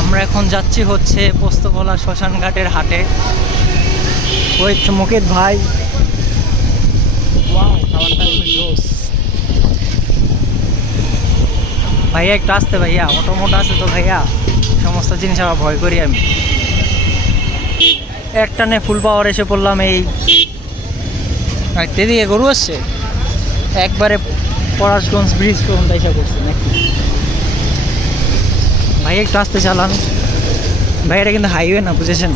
আমরা এখন যাচ্ছি হচ্ছে পোস্তকলা শ্মশান ঘাটের হাটে। ওই মুকেত ভাই। ভাইয়া একটু আসতে ভাইয়া অটো মোটো আছে তো ভাইয়া। সমস্ত জিনিস আবার ভয় করি আমি। একটানে ফুল পাওয়ার এসে পড়লাম এই। দিকে গরু আসছে? একবারে পরাশগঞ্জ ব্রিজ পর্যন্ত এসে করছে নাকি? ভাই, একটু আসতে চালান। ভাই, এটা কিন্তু হাইওয়ে না, বুঝেছেন?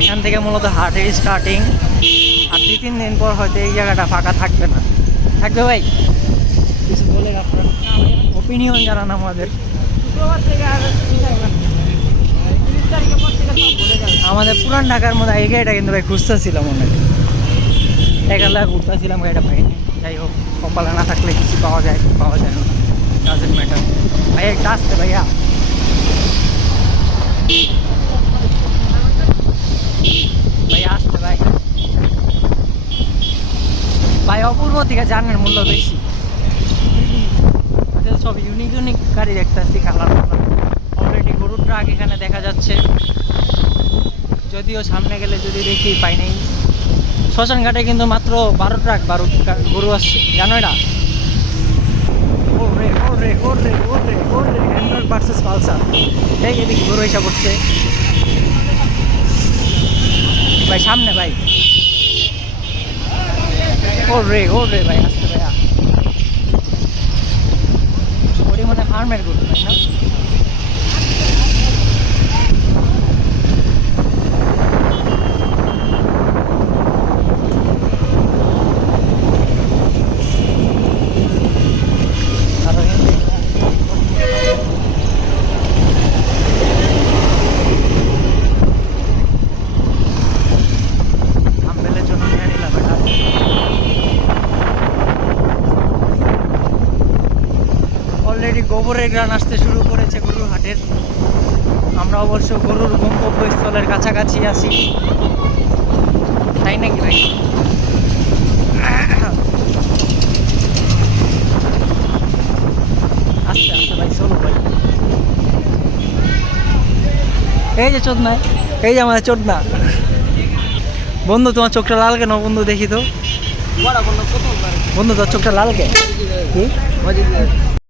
এখান থেকে মূলত হাটের স্টার্টিং আর দুই, তিন দিন পর হয়তো এই জায়গাটা ফাঁকা থাকবে না। থাকবে ভাই? কিছু বলেন আপনার। ওপিনিয়ন জানান আমাদের। আমাদের পুরান ঢাকার মধ্যে এই গাড়িটা কিন্তু ভাই খুঁজতেছিলাম অনেক। একালা ঘুরতেছিলাম গাড়িটা পাইনি যাই হোক কপালে না থাকলে কিছু পাওয়া যায় পাওয়া যায় না। ডাজেন্ট ম্যাটার ভাই একটা আসতে ভাইয়া। ভাই আসতে ভাই। ভাই অপূর্ব থেকে জানের মূল্য বেশি। আচ্ছা, সব ইউনিক ইউনিক গাড়ি দেখতেছি কালার কালার অলরেডি গরুর ট্রাক এখানে দেখা যাচ্ছে। যদিও সামনে গেলে যদি দেখি পাই নেই। শ্মশান ঘাটে কিন্তু মাত্র বারো ট্রাক, বারো গরু আসছে। জানো এটা? ওরে পালসার এই গরু পড়ছে। ভাই, সামনে ভাই। ভাই ভাইয়া। ফার্মের গরু, তাই না? অলরেডি গোবরের গ্রান আসতে শুরু করেছে গরুর হাটের। আমরা অবশ্য গরুর গন্তব্যস্থলের কাছাকাছি আছি। তাই নাকি ভাই? আস্তে আস্তে ভাই চলো ভাই। এই যে চোদনা এই যে আমাদের চোদনা। বন্ধু তোমার চোখটা লাল কেন বন্ধু দেখি তো? বন্ধু তোর চোখটা লাল কে? কি